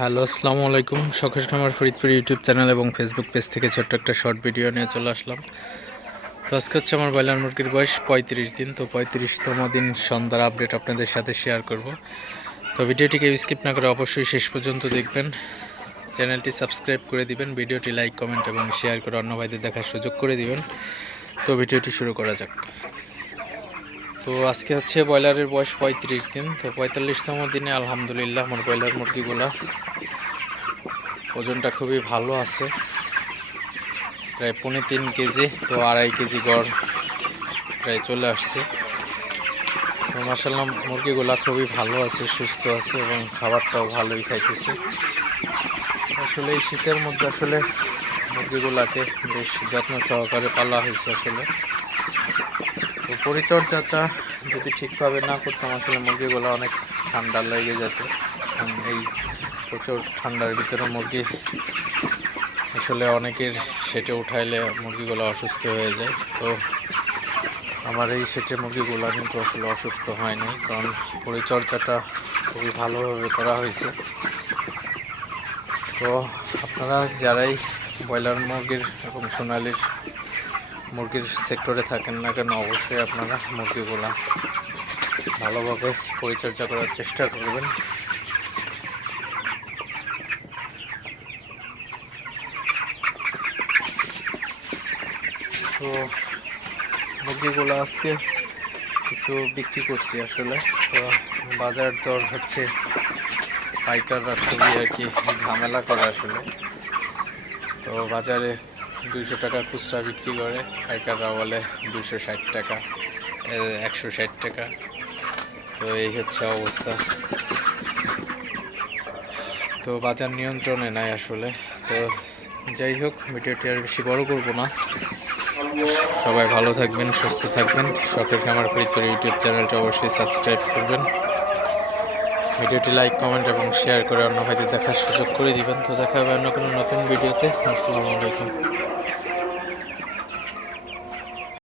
Hello, আসসালামু আলাইকুম। সকেশ খামার ফরিদপুর ইউটিউব চ্যানেল এবং ফেসবুক পেজ থেকে ছোট্ট একটা শর্ট ভিডিও নিয়ে চলে আসলাম। তো আজকে হচ্ছে আমার ব্রয়লার মুরগির বয়স পঁয়ত্রিশ দিন। তো পঁয়ত্রিশতম দিন সন্ধ্যার আপডেট আপনাদের সাথে শেয়ার করব। তো ভিডিওটিকে স্কিপ না করে অবশ্যই শেষ পর্যন্ত দেখবেন। চ্যানেলটি সাবস্ক্রাইব করে দিবেন, ভিডিওটি লাইক কমেন্ট এবং শেয়ার করে অন্য ভাইদের দেখার সুযোগ করে দিবেন। তো ভিডিওটি শুরু করা যাক। তো আজকে হচ্ছে ব্রয়লারের বয়স পঁয়ত্রিশ দিন, তো পঁয়তাল্লিশতম দিনে আলহামদুলিল্লাহ আমার ব্রয়লার মুরগিগুলা ওজনটা খুবই ভালো আছে। প্রায় পৌনে তিন কেজি তো আড়াই কেজি গড় প্রায় চলে আসছে। তো মাসাল্লাহ মুরগিগুলা খুবই ভালো আছে, সুস্থ আছে এবং খাবারটাও ভালোই খাইতেছে। আসলে এই শীতের মধ্যে আসলে মুরগিগুলাকে বেশ যত্ন সহকারে পালা হয়েছে আসলে। তো পরিচর্যাটা যদি ঠিকভাবে না করতাম, আসলে মুরগিগুলো অনেক ঠান্ডা লেগে যেত। এই প্রচুর ঠান্ডার ভিতরে মুরগি আসলে অনেকের সেটে উঠাইলে মুরগিগুলো অসুস্থ হয়ে যায়। তো আমার এই সেটে মুরগিগুলো কিন্তু আসলে অসুস্থ হয় হয়নি কারণ পরিচর্যাটা খুবই ভালোভাবে করা হয়েছে। তো আপনারা যারাই ব্রয়লার মুরগির এবং সোনালির মুরগির সেক্টরে থাকেন না কেন অবশ্যই আপনারা মুরগিগুলা ভালোভাবে পরিচর্যা করার চেষ্টা করবেন। তো মুরগিগুলো আজকে কিছু বিক্রি করছি আসলে। তো বাজার দর হচ্ছে পাইকাররা খুবই আর কি ঝামেলা করে আসলে। তো বাজারে দুইশো টাকা খুচরা বিক্রি করে। পাইকাররা বলে দুশো ষাট টাকা একশো ষাট টাকা। তো এই হচ্ছে অবস্থা। তো বাজার নিয়ন্ত্রণে নাই আসলে। তো যাই হোক, ভিডিওটি আর বেশি বড় করব না। সবাই ভালো থাকবেন, সুস্থ থাকবেন। শখের খামার ফরিদপুর ইউটিউব চ্যানেলটা অবশ্যই সাবস্ক্রাইব করবেন। ভিডিওটি লাইক, কমেন্ট এবং শেয়ার করে অন্য ভাইদের দেখার সুযোগ করে দিবেন। তো দেখা হবে অন্য কোনো নতুন ভিডিওতে। আসসালামু আলাইকুম।